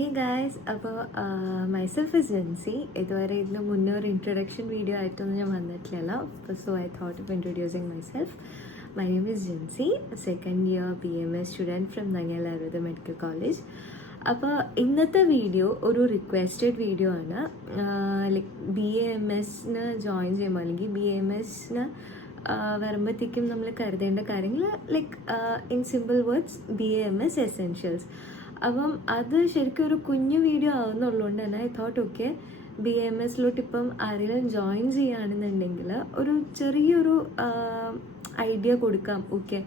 ഹേ guys, അപ്പോൾ myself is Jency. ഇതുവരെ ഇതിന് മുന്നേ ഒരു ഇൻട്രൊഡക്ഷൻ വീഡിയോ ആയിട്ടൊന്നും ഞാൻ വന്നിട്ടില്ലല്ലോ. So I thought of introducing myself. My name is Jency, second year BMS student from Nangel Ayurveda medical college. അപ്പോൾ ഇന്നത്തെ വീഡിയോ ഒരു റിക്വസ്റ്റഡ് വീഡിയോ ആണ്. ലൈക്ക് BAMSന് ജോയിൻ ചെയ്യുമ്പോൾ അല്ലെങ്കിൽ BAMSന് വരുമ്പോഴത്തേക്കും നമ്മൾ കരുതേണ്ട കാര്യങ്ങൾ, like in simple words BAMS essentials. അപ്പം അത് ശരിക്കും ഒരു കുഞ്ഞു വീഡിയോ ആവുന്നുള്ളതുകൊണ്ട് തന്നെ ഐ തോട്ട് ഓക്കെ BAMSലോട്ട് ഇപ്പം ആരെങ്കിലും ജോയിൻ ചെയ്യുകയാണെന്നുണ്ടെങ്കിൽ ഒരു ചെറിയൊരു ഐഡിയ കൊടുക്കാം. ഓക്കെ,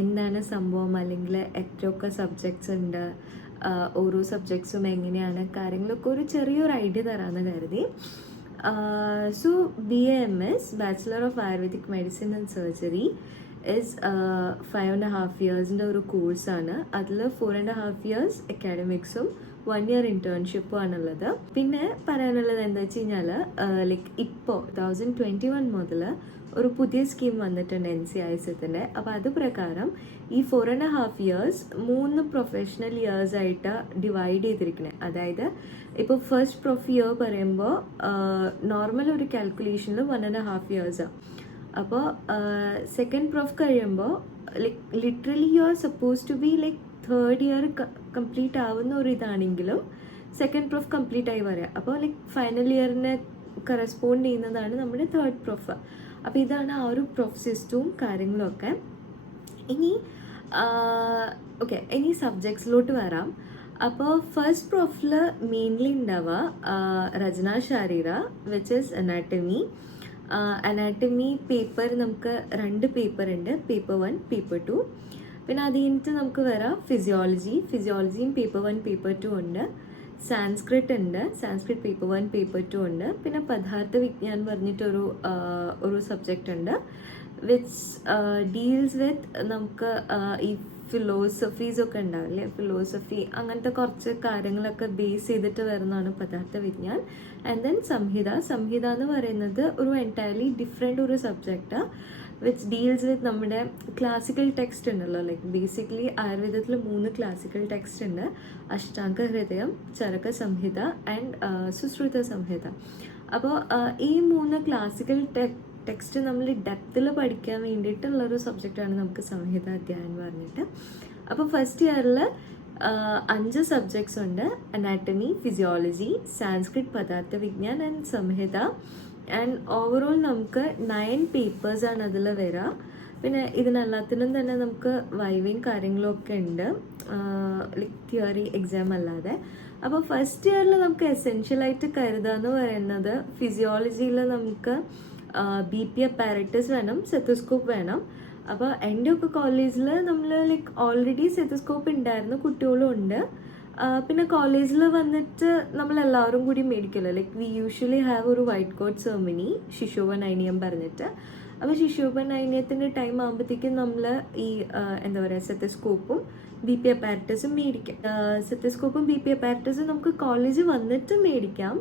എന്താണ് സംഭവം, അല്ലെങ്കിൽ എത്രയൊക്കെ സബ്ജക്ട്സ് ഉണ്ട്, ഓരോ സബ്ജക്ട്സും എങ്ങനെയാണ്, കാര്യങ്ങളൊക്കെ ഒരു ചെറിയൊരു ഐഡിയ തരാമെന്ന് കരുതി. So BAMS, Bachelor of Ayurvedic Medicine and Surgery, is 5.5 ഇയേഴ്സിൻ്റെ ഒരു കോഴ്സാണ്. അതിൽ 4.5 ഇയേഴ്സ് അക്കാഡമിക്സും 1 ഇയർ ഇന്റേൺഷിപ്പും ആണുള്ളത്. പിന്നെ പറയാനുള്ളത് എന്താ വെച്ച് കഴിഞ്ഞാൽ, ലൈക്ക് ഇപ്പോൾ 2021 മുതൽ ഒരു പുതിയ സ്കീം വന്നിട്ടുണ്ട് NCISത്തിൻ്റെ. അപ്പോൾ അത് പ്രകാരം ഈ 4.5 ഇയേഴ്സ് 3 പ്രൊഫഷണൽ ഇയേഴ്സ് ആയിട്ട് ഡിവൈഡ് ചെയ്തിരിക്കുന്നത്. അതായത് ഇപ്പോൾ ഫസ്റ്റ് പ്രൊഫ് ഇയർ പറയുമ്പോൾ നോർമൽ ഒരു കാൽക്കുലേഷനിൽ 1.5 ഇയേഴ്സാണ്. അപ്പോൾ സെക്കൻഡ് പ്രൊഫ് കഴിയുമ്പോൾ like literally you are suppose to be like third year complete ആവുന്ന ഒരു ഇതാണെങ്കിലും സെക്കൻഡ് പ്രൊഫ് കംപ്ലീറ്റ് ആയി വരിക. അപ്പോൾ ലൈക്ക് ഫൈനൽ ഇയറിനെ കറസ്പോണ്ട് ചെയ്യുന്നതാണ് നമ്മുടെ തേർഡ് പ്രൊഫ്. അപ്പോൾ ഇതാണ് ആ ഒരു പ്രൊഫ് സിസ്റ്റവും കാര്യങ്ങളും ഒക്കെ. ഇനി സബ്ജക്ട്സിലോട്ട് വരാം. അപ്പോൾ ഫസ്റ്റ് പ്രൊഫിൽ മെയിൻലി ഉണ്ടാവുക രചന ശാരീര, which is anatomy. Anatomy paper നമുക്ക് 2 പേപ്പർ ഉണ്ട്, പേപ്പർ 1, പേപ്പർ 2. പിന്നെ അത് കഴിഞ്ഞിട്ട് നമുക്ക് വരാം ഫിസിയോളജിയും പേപ്പർ 1, പേപ്പർ 2 ഉണ്ട്. സാൻസ്ക്രിറ്റ് ഉണ്ട്, സാൻസ്ക്രിറ്റ് പേപ്പർ 1, പേപ്പർ 2 ഉണ്ട്. പിന്നെ പദാർത്ഥ വിജ്ഞാൻ പറഞ്ഞിട്ടൊരു ഒരു സബ്ജക്റ്റ് ഉണ്ട്, വിച്ച് ഡീൽസ് വിത്ത് നമുക്ക് ഈ ഫിലോസഫീസ് ഒക്കെ ഉണ്ടാവില്ലേ, ഫിലോസഫി അങ്ങനത്തെ കുറച്ച് കാര്യങ്ങളൊക്കെ ബേസ് ചെയ്തിട്ട് വരുന്നതാണ് പദാർത്ഥ വിജ്ഞാൻ. ആൻഡ് ദെൻ സംഹിത എന്ന് പറയുന്നത് ഒരു എൻറ്റയർലി ഡിഫറെൻ്റ് ഒരു സബ്ജക്റ്റാണ്, വിച്ച് ഡീൽസ് വിത്ത് നമ്മുടെ ക്ലാസിക്കൽ ടെക്സ്റ്റ് ഉണ്ടല്ലോ. ലൈക്ക് ബേസിക്കലി ആയുർവേദത്തിൽ 3 ക്ലാസിക്കൽ ടെക്സ്റ്റ് ഉണ്ട്: അഷ്ടാംഗ ഹൃദയം, ചരക സംഹിത ആൻഡ് സുശ്രുത സംഹിത. അപ്പോൾ ഈ 3 ക്ലാസിക്കൽ ടെക്സ്റ്റ് നമ്മൾ ഡെപ്തിൽ പഠിക്കാൻ വേണ്ടിയിട്ടുള്ളൊരു സബ്ജക്റ്റാണ് നമുക്ക് സംഹിത അധ്യായം എന്ന് പറഞ്ഞിട്ട്. അപ്പോൾ ഫസ്റ്റ് ഇയറിൽ 5 സബ്ജക്ട്സ് ഉണ്ട്: അനാറ്റമി, ഫിസിയോളജി, സാൻസ്ക്രിറ്റ്, പദാർത്ഥ വിജ്ഞാൻ ആൻഡ് സംഹിത. ആൻഡ് ഓവറോൾ നമുക്ക് 9 പേപ്പേഴ്സാണ് അതിൽ വരിക. പിന്നെ ഇതിനെല്ലാത്തിനും തന്നെ നമുക്ക് വൈവയും കാര്യങ്ങളും ഒക്കെ ഉണ്ട്, ലൈക്ക് തിയറി എക്സാം അല്ലാതെ. അപ്പോൾ ഫസ്റ്റ് ഇയറിൽ നമുക്ക് എസെൻഷ്യലായിട്ട് കരുതുക എന്ന് പറയുന്നത് ഫിസിയോളജിയിൽ നമുക്ക് BP അപ്പാരറ്റസ് വേണം, സെത്തോസ്കോപ്പ് വേണം. അപ്പോൾ എൻ്റെ ഒക്കെ കോളേജിൽ നമ്മൾ ലൈക്ക് ഓൾറെഡി സെത്തോസ്കോപ്പ് ഉണ്ടായിരുന്നു, കുട്ടികളും ഉണ്ട്. പിന്നെ കോളേജിൽ വന്നിട്ട് നമ്മളെല്ലാവരും കൂടി മേടിക്കല്ലോ. ലൈക്ക് വി യൂഷ്വലി ഹാവ് ഒരു വൈറ്റ് കോട്ട് സെർമണി, ശിശോപനൈനിയം പറഞ്ഞിട്ട്. അപ്പോൾ ശിശോപനൈനിയത്തിൻ്റെ ടൈം ആകുമ്പോഴത്തേക്കും നമ്മൾ ഈ എന്താ പറയുക സെത്തോസ്കോപ്പും BP അപ്പാരറ്റസും മേടിക്കാം. സെത്തോസ്കോപ്പും BP അപ്പാരറ്റസും നമുക്ക് കോളേജ് വന്നിട്ട് മേടിക്കാം.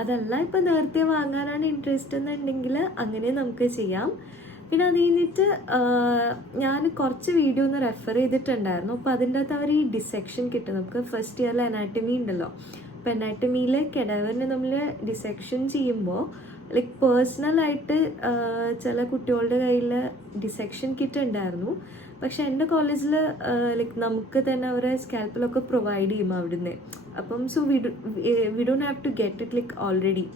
അതല്ല ഇപ്പം നേരത്തെ വാങ്ങാനാണ് ഇൻട്രസ്റ്റ് എന്നുണ്ടെങ്കിൽ അങ്ങനെ നമുക്ക് ചെയ്യാം. പിന്നെ അത് കഴിഞ്ഞിട്ട് ഞാൻ കുറച്ച് വീഡിയോ ഒന്ന് റെഫർ ചെയ്തിട്ടുണ്ടായിരുന്നു. അപ്പോൾ അതിൻ്റെ അകത്ത് അവർ ഈ ഡിസെക്ഷൻ കിട്ടും. നമുക്ക് ഫസ്റ്റ് ഇയറിൽ അനാറ്റമി ഉണ്ടല്ലോ. അപ്പോൾ അനാറ്റമിയിൽ കെഡാവറിനെ നമ്മൾ ഡിസെക്ഷൻ ചെയ്യുമ്പോൾ ലൈക്ക് പേഴ്സണലായിട്ട് ചില കുട്ടികളുടെ കയ്യിൽ ഡിസെക്ഷൻ കിറ്റ് ഉണ്ടായിരുന്നു. പക്ഷെ എൻ്റെ കോളേജിൽ ലൈക്ക് നമുക്ക് തന്നെ അവരെ സ്കാൽപ്പിലൊക്കെ പ്രൊവൈഡ് ചെയ്യും അവിടുന്ന്. അപ്പം so we don't have to get it like already.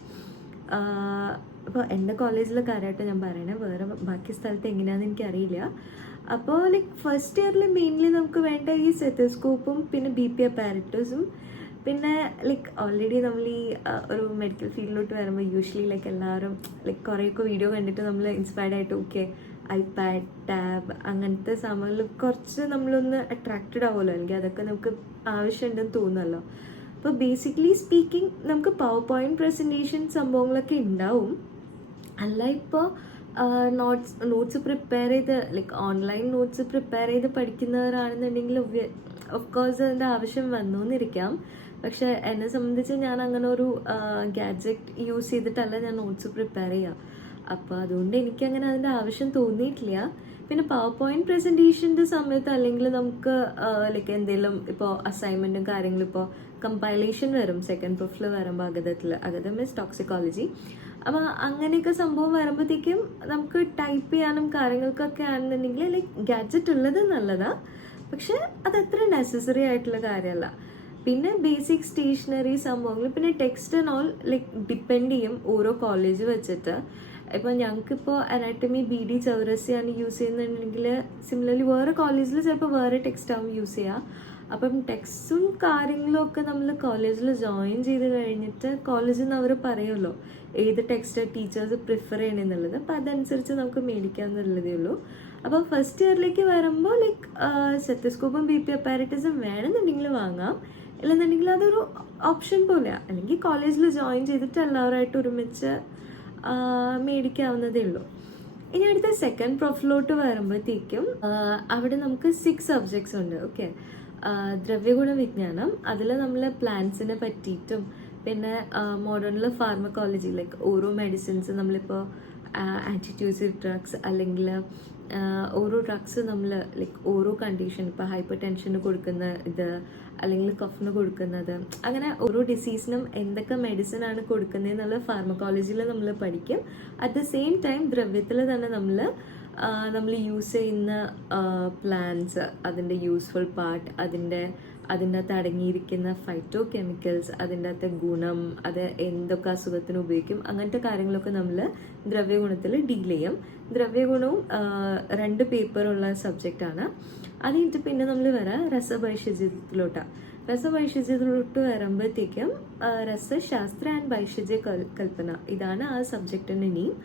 അപ്പോൾ എൻ്റെ കോളേജിൽ കാര്യമായിട്ട് ഞാൻ പറയണേ, വേറെ ബാക്കി സ്ഥലത്ത് എങ്ങനെയാണെന്ന് എനിക്കറിയില്ല. അപ്പോൾ ലൈക്ക് ഫസ്റ്റ് ഇയറിൽ മെയിൻലി നമുക്ക് വേണ്ട ഈ സെത്തോസ്കോപ്പും പിന്നെ BP അപ്പാരറ്റസും. പിന്നെ ലൈക്ക് ഓൾറെഡി നമ്മൾ ഈ ഒരു മെഡിക്കൽ ഫീൽഡിലോട്ട് വരുമ്പോൾ യൂഷ്വലി ലൈക്ക് എല്ലാവരും ലൈക്ക് കുറേയൊക്കെ വീഡിയോ കണ്ടിട്ട് നമ്മൾ ഇൻസ്പയർഡ് ആയിട്ട് ഓക്കെ ഐപാഡ്, ടാബ് അങ്ങനത്തെ സാധനങ്ങളിൽ കുറച്ച് നമ്മളൊന്ന് അട്രാക്റ്റഡ് ആവുമല്ലോ, അല്ലെങ്കിൽ അതൊക്കെ നമുക്ക് ആവശ്യമുണ്ടെന്ന് തോന്നുമല്ലോ. അപ്പോൾ ബേസിക്കലി സ്പീക്കിംഗ് നമുക്ക് പവർ പോയിന്റ് പ്രസൻറ്റേഷൻ സംഭവങ്ങളൊക്കെ ഉണ്ടാവും. അല്ല ഇപ്പോൾ നോട്ട്സ് പ്രിപ്പയർ ചെയ്ത് ലൈക്ക് ഓൺലൈൻ നോട്ട്സ് പ്രിപ്പയർ ചെയ്ത് പഠിക്കുന്നവരാണെന്നുണ്ടെങ്കിൽ ഓഫ് കോഴ്സ് അതിൻ്റെ ആവശ്യം വന്നുവെന്നിരിക്കാം. പക്ഷെ എന്നെ സംബന്ധിച്ച് ഞാൻ അങ്ങനെ ഒരു ഗാഡ്ജറ്റ് യൂസ് ചെയ്തിട്ടല്ല ഞാൻ നോട്ട്സ് പ്രിപ്പയർ ചെയ്യുക. അപ്പോൾ അതുകൊണ്ട് എനിക്കങ്ങനെ അതിൻ്റെ ആവശ്യം തോന്നിയിട്ടില്ല. പിന്നെ പവർ പോയിന്റ് പ്രസൻറ്റേഷൻ്റെ സമയത്ത് അല്ലെങ്കിൽ നമുക്ക് ലൈക്ക് എന്തെങ്കിലും ഇപ്പോൾ അസൈൻമെൻറ്റും കാര്യങ്ങളും ഇപ്പോൾ കമ്പൈലേഷൻ വരും സെക്കൻഡ് പ്രൊഫിൽ വരുമ്പോൾ അഗതം മീൻസ് ടോക്സിക്കോളജി. അപ്പോൾ അങ്ങനെയൊക്കെ സംഭവം വരുമ്പോഴത്തേക്കും നമുക്ക് ടൈപ്പ് ചെയ്യാനും കാര്യങ്ങൾക്കൊക്കെ ആണെന്നുണ്ടെങ്കിൽ ലൈക്ക് ഗാഡ്ജറ്റ് ഉള്ളത് നല്ലതാണ്, പക്ഷെ അത് അത്ര നെസസറി ആയിട്ടുള്ള കാര്യമല്ല. പിന്നെ ബേസിക് സ്റ്റേഷനറി സംഭവങ്ങൾ, പിന്നെ text and all like depend ചെയ്യും ഓരോ കോളേജ് വെച്ചിട്ട്. ഇപ്പോൾ ഞങ്ങൾക്കിപ്പോൾ അനാറ്റമി BD ചൗരസിയാണ് യൂസ് ചെയ്യുന്നുണ്ടെങ്കിൽ സിമിലർലി വേറെ കോളേജിൽ ചിലപ്പോൾ വേറെ ടെക്സ്റ്റ് ആവും യൂസ് ചെയ്യുക. അപ്പം ടെക്സ്റ്റും കാര്യങ്ങളും ഒക്കെ നമ്മൾ കോളേജിൽ ജോയിൻ ചെയ്ത് കഴിഞ്ഞിട്ട് കോളേജിൽ നിന്ന് അവർ പറയുമല്ലോ ഏത് ടെക്സ്റ്റ് ടീച്ചേഴ്സ് പ്രിഫർ ചെയ്യണമെന്നുള്ളത്, അപ്പോൾ അതനുസരിച്ച് നമുക്ക് മേടിക്കാമെന്നുള്ളതേ ഉള്ളൂ. അപ്പോൾ ഫസ്റ്റ് ഇയറിലേക്ക് വരുമ്പോൾ ലൈക്ക് സ്റ്റെത്തസ്കോപ്പും BP അപ്പാരറ്റസും വേണമെന്നുണ്ടെങ്കിൽ വാങ്ങാം, ഇല്ലെന്നുണ്ടെങ്കിൽ അതൊരു ഓപ്ഷൻ പോലെയാണ്. അല്ലെങ്കിൽ കോളേജിൽ ജോയിൻ ചെയ്തിട്ട് എല്ലാവരുമായിട്ട് ഒരുമിച്ച് മേടിക്കാവുന്നതേ ഉള്ളൂ. ഇനി അടുത്ത സെക്കൻഡ് പ്രൊഫിലോട്ട് വരുമ്പോഴത്തേക്കും അവിടെ നമുക്ക് 6 സബ്ജക്ട്സ് ഉണ്ട്. ഓക്കെ, ദ്രവ്യഗുണ വിജ്ഞാനം, അതിൽ നമ്മൾ പ്ലാന്റ്സിനെ പറ്റിയിട്ടും പിന്നെ മോഡേണിൽ ഫാർമക്കോളജി ലൈക്ക് ഓരോ മെഡിസിൻസ് നമ്മളിപ്പോൾ ആൻറ്റിറ്റ്യൂസീവ് ഡ്രഗ്സ് അല്ലെങ്കിൽ ഓരോ ഡ്രഗ്സ് നമ്മൾ ലൈക്ക് ഓരോ കണ്ടീഷൻ, ഇപ്പോൾ ഹൈപ്പർ ടെൻഷന് കൊടുക്കുന്ന ഇത് അല്ലെങ്കിൽ കഫിന് കൊടുക്കുന്നത്, അങ്ങനെ ഓരോ ഡിസീസിനും എന്തൊക്കെ മെഡിസിൻ ആണ് കൊടുക്കുന്നത് എന്നുള്ള ഫാർമക്കോളജിയിൽ നമ്മൾ പഠിക്കും. അറ്റ് ദ സെയിം ടൈം ദ്രവ്യത്തിൽ തന്നെ നമ്മൾ യൂസ് ചെയ്യുന്ന പ്ലാന്റ്സ്, അതിൻ്റെ യൂസ്ഫുൾ പാർട്ട്, അതിൻ്റെ അകത്ത് അടങ്ങിയിരിക്കുന്ന ഫൈറ്റോ കെമിക്കൽസ്, അതിൻ്റെ അകത്തെ ഗുണം, അത് എന്തൊക്കെ അസുഖത്തിന് ഉപയോഗിക്കും, അങ്ങനത്തെ കാര്യങ്ങളൊക്കെ നമ്മൾ ദ്രവ്യഗുണത്തിൽ ഡീൽ ചെയ്യും. ദ്രവ്യഗുണവും 2 പേപ്പറുള്ള സബ്ജക്റ്റാണ്. അത് കഴിഞ്ഞിട്ട് പിന്നെ നമ്മൾ വരാം രസഭൈഷജ്യത്തിലോട്ടാണ്. രസഭൈഷജ്യത്തിലോട്ട് വരുമ്പോഴത്തേക്കും രസശാസ്ത്ര ആൻഡ് ഭൈഷജ്യ കൽപ്പന, ഇതാണ് ആ സബ്ജക്റ്റിൻ്റെ നെയിം.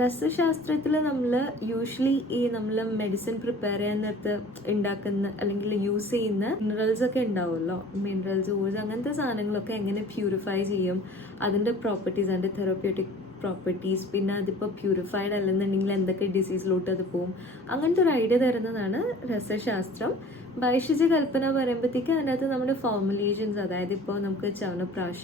രസശാസ്ത്രത്തിൽ നമ്മൾ യൂഷ്വലി നമ്മൾ മെഡിസിൻ പ്രിപ്പയർ ചെയ്യാൻ നേരത്ത് ഉണ്ടാക്കുന്ന അല്ലെങ്കിൽ യൂസ് ചെയ്യുന്ന മിനറൽസ് ഒക്കെ ഉണ്ടാവുമല്ലോ, മിനറൽസ്, ഓയിൽസ്, അങ്ങനത്തെ സാധനങ്ങളൊക്കെ എങ്ങനെ പ്യൂരിഫൈ ചെയ്യും, അതിൻ്റെ പ്രോപ്പർട്ടീസ്, അതിൻ്റെ തെറാപ്യൂട്ടിക് പ്രോപ്പർട്ടീസ്, പിന്നെ അതിപ്പോൾ പ്യൂരിഫൈഡ് അല്ലെന്നുണ്ടെങ്കിൽ എന്തൊക്കെ ഡിസീസിലോട്ട് അത് പോവും, അങ്ങനത്തെ ഒരു ഐഡിയ തരുന്നതാണ് രസശാസ്ത്രം. ഭൈഷജ്യ കൽപ്പന പറയുമ്പോഴത്തേക്ക് അതിനകത്ത് നമ്മുടെ ഫോർമുലേഷൻസ്, അതായത് ഇപ്പോൾ നമുക്ക് ചവനപ്രാശ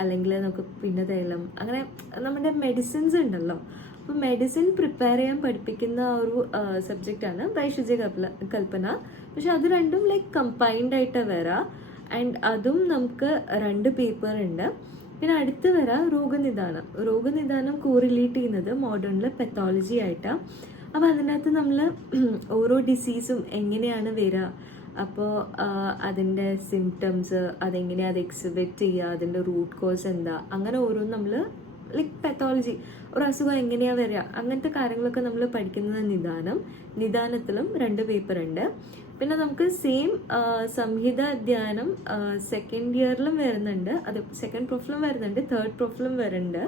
അല്ലെങ്കിൽ നമുക്ക് പിന്നതൈലം, അങ്ങനെ നമ്മുടെ മെഡിസിൻസ് ഉണ്ടല്ലോ, അപ്പോൾ മെഡിസിൻ പ്രിപ്പയർ ചെയ്യാൻ പഠിപ്പിക്കുന്ന ഒരു സബ്ജക്റ്റാണ് ഭൈഷജ്യ കൽപ്പന. പക്ഷെ അത് രണ്ടും ലൈക്ക് കമ്പൈൻഡ് ആയിട്ട് വരാം. ആൻഡ് അതും നമുക്ക് 2 പേപ്പർ ഉണ്ട്. പിന്നെ അടുത്ത് വരാം രോഗനിദാനം. രോഗനിദാനം കോറിലേറ്റ് ചെയ്യുന്നത് മോഡേണിലെ പെത്തോളജി ആയിട്ടാണ്. അപ്പോൾ അതിനകത്ത് നമ്മൾ ഓരോ ഡിസീസും എങ്ങനെയാണ് വരിക, അപ്പോൾ അതിൻ്റെ സിംറ്റംസ്, അതെങ്ങനെയാണ് അത് എക്സിബിറ്റ് ചെയ്യുക, അതിൻ്റെ റൂട്ട് കോസ് എന്താ, അങ്ങനെ ഓരോന്നും നമ്മൾ ലൈക്ക് പെത്തോളജി, ഒരു അസുഖം എങ്ങനെയാണ് വരിക, അങ്ങനത്തെ കാര്യങ്ങളൊക്കെ നമ്മൾ പഠിക്കുന്നത് നിദാനത്തിലും 2 പേപ്പർ ഉണ്ട്. പിന്നെ നമുക്ക് സെയിം സംഹിത ധ്യാനം സെക്കൻഡ് ഇയറിലും വരുന്നുണ്ട്, അത് സെക്കൻഡ് പ്രൊഫിലും വരുന്നുണ്ട്, തേർഡ് പ്രൊഫിലും വരുന്നുണ്ട്.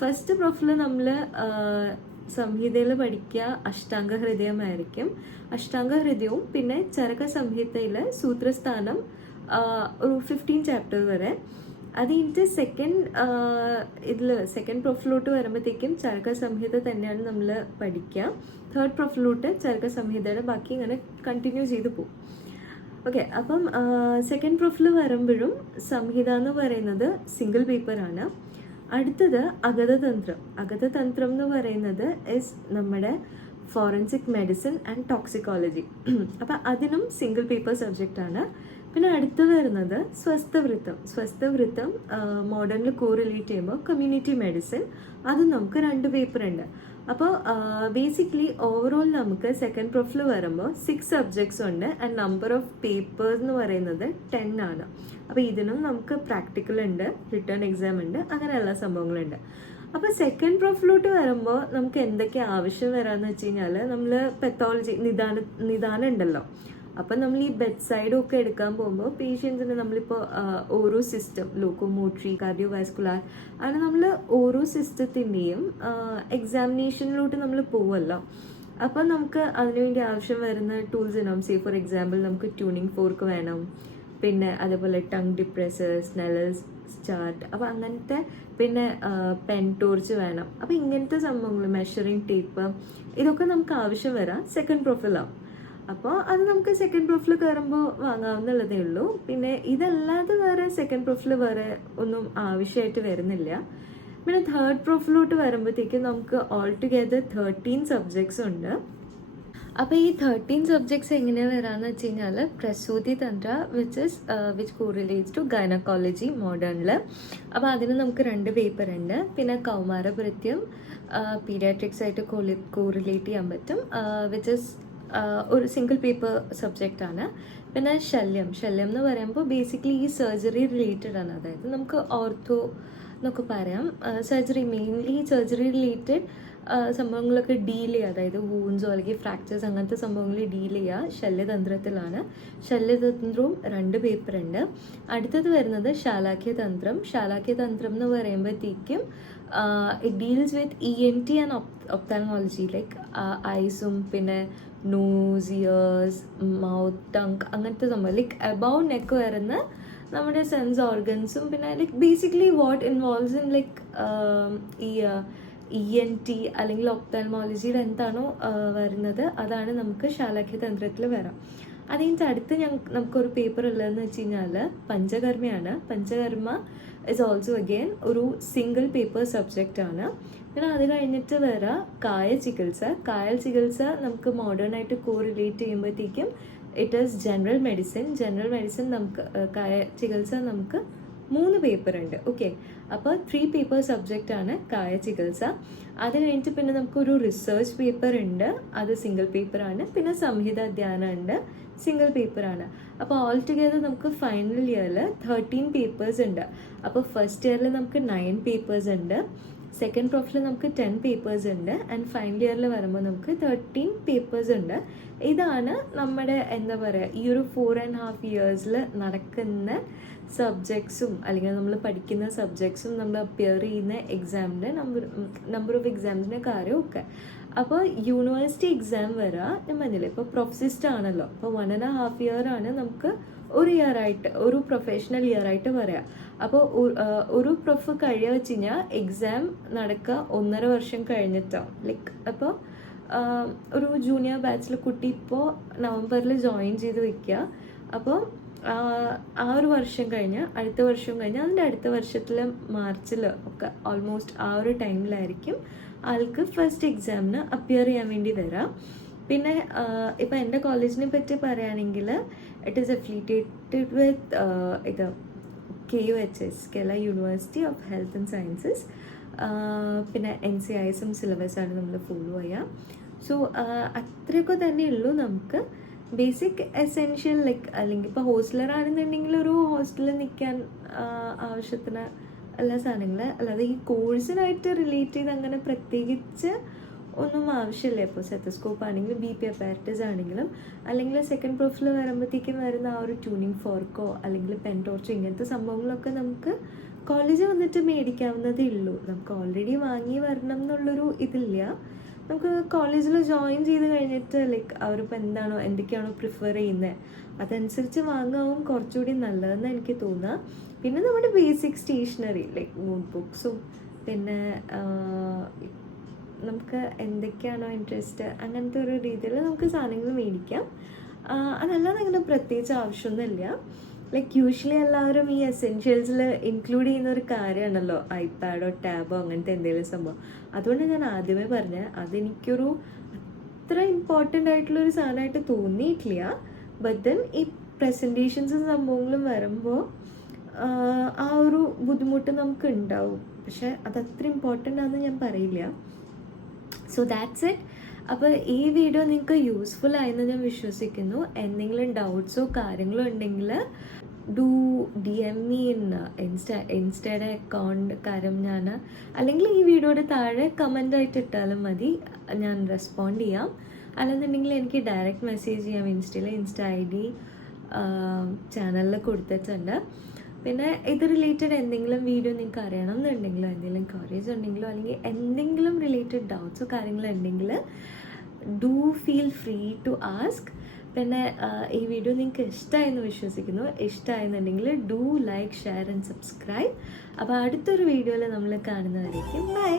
ഫസ്റ്റ് പ്രൊഫിൽ നമ്മൾ സംഹിതയിൽ പഠിക്കുക അഷ്ടാംഗ ഹൃദയമായിരിക്കും. അഷ്ടാംഗ ഹൃദയവും പിന്നെ ചരക സംഹിതയിലെ സൂത്രസ്ഥാനം ഒരു 15 ചാപ്റ്റർ വരെ. അത് കഴിഞ്ഞിട്ട് സെക്കൻഡ് പ്രൊഫിലോട്ട് വരുമ്പോഴത്തേക്കും ചരക സംഹിത തന്നെയാണ് നമ്മൾ പഠിക്കുക. തേർഡ് പ്രൊഫിലോട്ട് ചരക സംഹിതയുടെ ബാക്കി ഇങ്ങനെ കണ്ടിന്യൂ ചെയ്ത് പോകും. ഓക്കെ, അപ്പം സെക്കൻഡ് പ്രൊഫിൽ വരുമ്പോഴും സംഹിത എന്ന് പറയുന്നത് സിംഗിൾ പേപ്പറാണ്. അടുത്തത് അഗതതന്ത്രം എന്ന് പറയുന്നത് നമ്മുടെ ഫോറൻസിക് മെഡിസിൻ ആൻഡ് ടോക്സിക്കോളജി. അപ്പം അതിനും സിംഗിൾ പേപ്പർ സബ്ജക്റ്റാണ്. പിന്നെ അടുത്ത് വരുന്നത് സ്വസ്ഥവൃത്തം മോഡേണിൽ കോറിലേറ്റ് ചെയ്യുമ്പോൾ കമ്മ്യൂണിറ്റി മെഡിസിൻ, അതും നമുക്ക് 2 പേപ്പർ ഉണ്ട്. അപ്പോൾ ബേസിക്കലി ഓവറോൾ നമുക്ക് സെക്കൻഡ് പ്രൊഫിൽ വരുമ്പോൾ 6 സബ്ജക്ട്സ് ഉണ്ട്. ആൻഡ് നമ്പർ ഓഫ് പേപ്പേഴ്സ് എന്ന് പറയുന്നത് 10 ആണ്. അപ്പോൾ ഇതിനും നമുക്ക് പ്രാക്ടിക്കൽ ഉണ്ട്, റിട്ടേൺ എക്സാം ഉണ്ട്, അങ്ങനെ എല്ലാ സംഭവങ്ങളുണ്ട്. അപ്പോൾ സെക്കൻഡ് പ്രൊഫിലോട്ട് വരുമ്പോൾ നമുക്ക് എന്തൊക്കെ ആവശ്യം വരാമെന്ന് വെച്ച് കഴിഞ്ഞാൽ, നമ്മൾ പെത്തോളജി നിദാനം ഉണ്ടല്ലോ, അപ്പം നമ്മൾ ഈ ബെഡ് സൈഡും ഒക്കെ എടുക്കാൻ പോകുമ്പോൾ പേഷ്യൻസിന് നമ്മളിപ്പോൾ ഓരോ സിസ്റ്റം, ലോക്കോമോട്ടറി, കാർഡിയോവാസ്കുലാർ, അങ്ങനെ നമ്മൾ ഓരോ സിസ്റ്റത്തിൻ്റെയും എക്സാമിനേഷനിലോട്ട് നമ്മൾ പോവുമല്ലോ. അപ്പം നമുക്ക് അതിനുവേണ്ടി ആവശ്യം വരുന്ന ടൂൾസ് ഉണ്ടാവും. സേ ഫോർ എക്സാമ്പിൾ നമുക്ക് ട്യൂണിങ് ഫോർക്ക് വേണം, പിന്നെ അതേപോലെ ടങ് ഡിപ്രസർ, സ്നെല്ലൽസ് ചാർട്ട്, അപ്പോൾ അങ്ങനത്തെ, പിന്നെ പെൻ ടോർച്ച് വേണം. അപ്പോൾ ഇങ്ങനത്തെ സംഭവങ്ങൾ, മെഷറിങ് ടേപ്പ്, ഇതൊക്കെ നമുക്ക് ആവശ്യം വരാം സെക്കൻഡ് പ്രൊഫിലാണ്. അപ്പോൾ അത് നമുക്ക് സെക്കൻഡ് പ്രൊഫിൽ കയറുമ്പോൾ വാങ്ങാവുന്നുള്ളതേ ഉള്ളൂ. പിന്നെ ഇതല്ലാതെ വേറെ സെക്കൻഡ് പ്രൊഫിൽ വേറെ ഒന്നും ആവശ്യമായിട്ട് വരുന്നില്ല. പിന്നെ തേർഡ് പ്രൊഫിലോട്ട് വരുമ്പോഴത്തേക്കും നമുക്ക് ഓൾ ടുഗെദർ 13 സബ്ജക്ട്സ് ഉണ്ട്. അപ്പോൾ ഈ 13 സബ്ജക്ട്സ് എങ്ങനെയാണ് വരാമെന്ന് വെച്ച് കഴിഞ്ഞാൽ പ്രസൂതി തന്ത്ര വിച്ച് കോറിലേറ്റ്സ് ടു ഗൈനക്കോളജി മോഡേണിൽ. അപ്പോൾ അതിന് നമുക്ക് 2 പേപ്പർ ഉണ്ട്. പിന്നെ കൗമാരഭൃത്യം പീഡിയാട്രിക്സ് ആയിട്ട് കോറിലേറ്റ് ചെയ്യാൻ പറ്റും, വിച്ച് ഇസ് ഒരു സിംഗിൾ പേപ്പർ സബ്ജക്റ്റാണ്. പിന്നെ ശല്യം എന്ന് പറയുമ്പോൾ ബേസിക്കലി ഈ സർജറി റിലേറ്റഡ് ആണ്. അതായത് നമുക്ക് ഓർത്തോ എന്നൊക്കെ പറയാം. മെയിൻലി സർജറി റിലേറ്റഡ് സംഭവങ്ങളൊക്കെ ഡീൽ ചെയ്യുക, അതായത് വൂൺസോ അല്ലെങ്കിൽ ഫ്രാക്ചേഴ്സ് അങ്ങനത്തെ സംഭവങ്ങൾ ഡീൽ ചെയ്യുക ശല്യതന്ത്രത്തിലാണ്. ശല്യതന്ത്രവും 2 പേപ്പർ ഉണ്ട്. അടുത്തത് വരുന്നത് ശാലാക്യതന്ത്രം എന്ന് പറയുമ്പോഴത്തേക്കും it deals with ENT and ophthalmology, like ഐസും പിന്നെ നോസ്, ഇയേഴ്സ്, മൗത്ത്, ടങ് അങ്ങനത്തെ സംഭവം, ലൈക്ക് അബൌവ് നെക്ക് വരുന്ന നമ്മുടെ സെൻസ് ഓർഗൻസും പിന്നെ like basically what involves in like ഈ ENT അല്ലെങ്കിൽ ഒപ്താൽമോളജിയിൽ എന്താണോ വരുന്നത് അതാണ് നമുക്ക് ശാലാക്യതന്ത്രത്തിൽ വരാം. അത് കഴിഞ്ഞിട്ട് അടുത്ത് നമുക്കൊരു പേപ്പർ ഉള്ളതെന്ന് വെച്ച് കഴിഞ്ഞാൽ പഞ്ചകർമ്മയാണ്. പഞ്ചകർമ്മ ഇസ് ഓൾസോ അഗെയിൻ ഒരു സിംഗിൾ പേപ്പർ സബ്ജക്റ്റ് ആണ്. പിന്നെ അത് കഴിഞ്ഞിട്ട് വരാം കായ ചികിത്സ നമുക്ക് മോഡേൺ ആയിട്ട് കോറിലേറ്റ് ചെയ്യുമ്പോഴത്തേക്കും ഇറ്റ് ഈസ് ജനറൽ മെഡിസിൻ നമുക്ക് കായ ചികിത്സ നമുക്ക് 3 പേപ്പർ ഉണ്ട്. ഓക്കെ, അപ്പോൾ 3 പേപ്പർ സബ്ജക്റ്റ് ആണ് കായ ചികിത്സ. അത് കഴിഞ്ഞിട്ട് പിന്നെ നമുക്കൊരു റിസർച്ച് പേപ്പർ ഉണ്ട്, അത് സിംഗിൾ പേപ്പറാണ്. പിന്നെ സംഹിത ധ്യാനം ഉണ്ട്, സിംഗിൾ പേപ്പറാണ്. അപ്പോൾ ഓൾ ടുഗെദർ നമുക്ക് ഫൈനൽ ഇയറിൽ 13 പേപ്പേഴ്സ് ഉണ്ട്. അപ്പോൾ ഫസ്റ്റ് ഇയറിൽ നമുക്ക് 9 പേപ്പേഴ്സ് ഉണ്ട്, സെക്കൻഡ് പ്രൊഫിൽ നമുക്ക് 10 പേപ്പേഴ്സ് ഉണ്ട്, ആൻഡ് ഫൈനൽ ഇയറിൽ വരുമ്പോൾ നമുക്ക് 13 പേപ്പേഴ്സ് ഉണ്ട്. ഇതാണ് നമ്മുടെ എന്താ പറയുക ഈ ഒരു 4.5 ഇയേഴ്സിൽ നടക്കുന്ന സബ്ജക്ട്സും അല്ലെങ്കിൽ നമ്മൾ പഠിക്കുന്ന സബ്ജക്ട്സും നമ്മൾ അപ്പിയർ ചെയ്യുന്ന എക്സാമിൻ്റെ നമ്പർ ഓഫ് എക്സാംസിൻ്റെ കാര്യമൊക്കെ. അപ്പോൾ യൂണിവേഴ്സിറ്റി എക്സാം വരാം ഞാൻ പറഞ്ഞില്ലേ, ഇപ്പോൾ പ്രൊഫസിസ്റ്റ് ആണല്ലോ, അപ്പോൾ 1.5 ഇയർ ആണ് നമുക്ക് ഒരു പ്രൊഫഷണൽ ഇയർ ആയിട്ട് പറയാം. അപ്പോൾ ഒരു പ്രൊഫ് കഴിയുക വെച്ച് കഴിഞ്ഞാൽ എക്സാം നടക്കുക 1.5 വർഷം കഴിഞ്ഞിട്ടാണ്. ലൈക്ക് അപ്പോൾ ഒരു ജൂനിയർ ബാച്ചിൽ കുട്ടി ഇപ്പോൾ നവംബറിൽ ജോയിൻ ചെയ്ത് വെക്കുക. അപ്പോൾ ആ ഒരു വർഷം കഴിഞ്ഞ് അടുത്ത വർഷം കഴിഞ്ഞ് അതിൻ്റെ അടുത്ത വർഷത്തിൽ മാർച്ചിൽ ഒക്കെ ഓൾമോസ്റ്റ് ആ ഒരു ടൈമിലായിരിക്കും ആൾക്ക് ഫസ്റ്റ് എക്സാമിന് അപ്പിയർ ചെയ്യാൻ വേണ്ടി വരാം. പിന്നെ ഇപ്പം എൻ്റെ കോളേജിനെ പറ്റി പറയുകയാണെങ്കിൽ it is affiliated with KUHS, Kerala university of health and sciences. പിന്നെ NCISM സിലബസാണ് നമ്മൾ ഫോളോ ചെയ്യുക. സോ അത്രയൊക്കെ തന്നെ ഉള്ളൂ നമുക്ക് ബേസിക് എസെൻഷ്യൽ, ലൈക്ക് അല്ലെങ്കിൽ ഇപ്പോൾ ഹോസ്റ്റലറാണെന്നുണ്ടെങ്കിൽ ഒരു ഹോസ്റ്റലിൽ നിൽക്കാൻ ആവശ്യത്തിന് എല്ലാ സാധനങ്ങൾ, അല്ലാതെ ഈ കോഴ്സിനായിട്ട് റിലേറ്റ് ചെയ്ത് അങ്ങനെ പ്രത്യേകിച്ച് ഒന്നും ആവശ്യമില്ല. ഇപ്പോൾ സെത്തസ്കോപ്പ് ആണെങ്കിലും BP അപ്പാരറ്റസ് ആണെങ്കിലും അല്ലെങ്കിൽ സെക്കൻഡ് പ്രൊഫിൽ വരുമ്പോഴത്തേക്കും വരുന്ന ആ ഒരു ട്യൂണിങ് ഫോർക്കോ അല്ലെങ്കിൽ പെൻ ടോർച്ചോ ഇങ്ങനത്തെ സംഭവങ്ങളൊക്കെ നമുക്ക് കോളേജിൽ വന്നിട്ട് മേടിക്കാവുന്നതേ ഉള്ളൂ. നമുക്ക് ഓൾറെഡി വാങ്ങി വരണം എന്നുള്ളൊരു ഇതില്ല. നമുക്ക് കോളേജിൽ ജോയിൻ ചെയ്ത് കഴിഞ്ഞിട്ട് ലൈക്ക് അവരിപ്പോൾ എന്തൊക്കെയാണോ പ്രിഫർ ചെയ്യുന്നത് അതനുസരിച്ച് വാങ്ങാവും കുറച്ചുകൂടി നല്ലതെന്ന് എനിക്ക് തോന്നുക. പിന്നെ നമ്മുടെ ബേസിക് സ്റ്റേഷനറി ലൈക്ക് നോട്ട് ബുക്സും പിന്നെ നമുക്ക് എന്തൊക്കെയാണോ ഇൻട്രസ്റ്റ് അങ്ങനത്തെ ഒരു രീതിയിൽ നമുക്ക് സാധനങ്ങൾ മേടിക്കാം. അതല്ലാതെ അങ്ങനെ പ്രത്യേകിച്ച് ആവശ്യമൊന്നുമില്ല. ലൈക്ക് യൂഷ്വലി എല്ലാവരും ഈ എസെൻഷ്യൽസിൽ ഇൻക്ലൂഡ് ചെയ്യുന്ന ഒരു കാര്യമാണല്ലോ ഐപാഡോ ടാബോ അങ്ങനത്തെ എന്തെങ്കിലും സംഭവം. അതുകൊണ്ട് ഞാൻ ആദ്യമേ പറഞ്ഞത് അതെനിക്കൊരു അത്ര ഇമ്പോർട്ടൻ്റ് ആയിട്ടുള്ളൊരു സാധനമായിട്ട് തോന്നിയിട്ടില്ല. ബട്ട് ദെൻ ഈ പ്രസൻറ്റേഷൻസും സംഭവങ്ങളും വരുമ്പോൾ ആ ഒരു ബുദ്ധിമുട്ട് നമുക്ക് ഉണ്ടാവും. പക്ഷെ അതത്ര ഇമ്പോർട്ടൻ്റ് ആണെന്ന് ഞാൻ പറയില്ല. So that's it. അപ്പോൾ ഈ വീഡിയോ നിങ്ങൾക്ക് യൂസ്ഫുൾ ആയെന്ന് ഞാൻ വിശ്വസിക്കുന്നു. എന്തെങ്കിലും ഡൗട്ട്സോ കാര്യങ്ങളോ ഉണ്ടെങ്കിൽ DM me ഇൻ ഇൻസ്റ്റയുടെ അക്കൗണ്ട്. കാര്യം ഞാൻ അല്ലെങ്കിൽ ഈ വീഡിയോയുടെ താഴെ കമൻ്റായിട്ട് ഇട്ടാലും മതി, ഞാൻ റെസ്പോണ്ട് ചെയ്യാം. അല്ലെന്നുണ്ടെങ്കിൽ എനിക്ക് ഡയറക്റ്റ് മെസ്സേജ് ചെയ്യാം ഇൻസ്റ്റയിൽ. ഇൻസ്റ്റ ID ചാനലിൽ കൊടുത്തിട്ടുണ്ട്. പിന്നെ ഇത് റിലേറ്റഡ് എന്തെങ്കിലും വീഡിയോ നിങ്ങൾക്ക് അറിയണം എന്നുണ്ടെങ്കിലോ എന്തെങ്കിലും എൻക്വയറീസ് ഉണ്ടെങ്കിലോ അല്ലെങ്കിൽ എന്തെങ്കിലും റിലേറ്റഡ് ഡൗട്ട്സോ കാര്യങ്ങളോ ഉണ്ടെങ്കിൽ do feel free to ask. പിന്നെ ഈ വീഡിയോ നിങ്ങൾക്ക് ഇഷ്ടമായെന്ന് വിശ്വസിക്കുന്നു. ഇഷ്ടമായെന്നുണ്ടെങ്കിൽ do like, share and subscribe. അപ്പോൾ അടുത്തൊരു വീഡിയോയിൽ നമ്മൾ കാണുന്നതായിരിക്കും. ബൈ.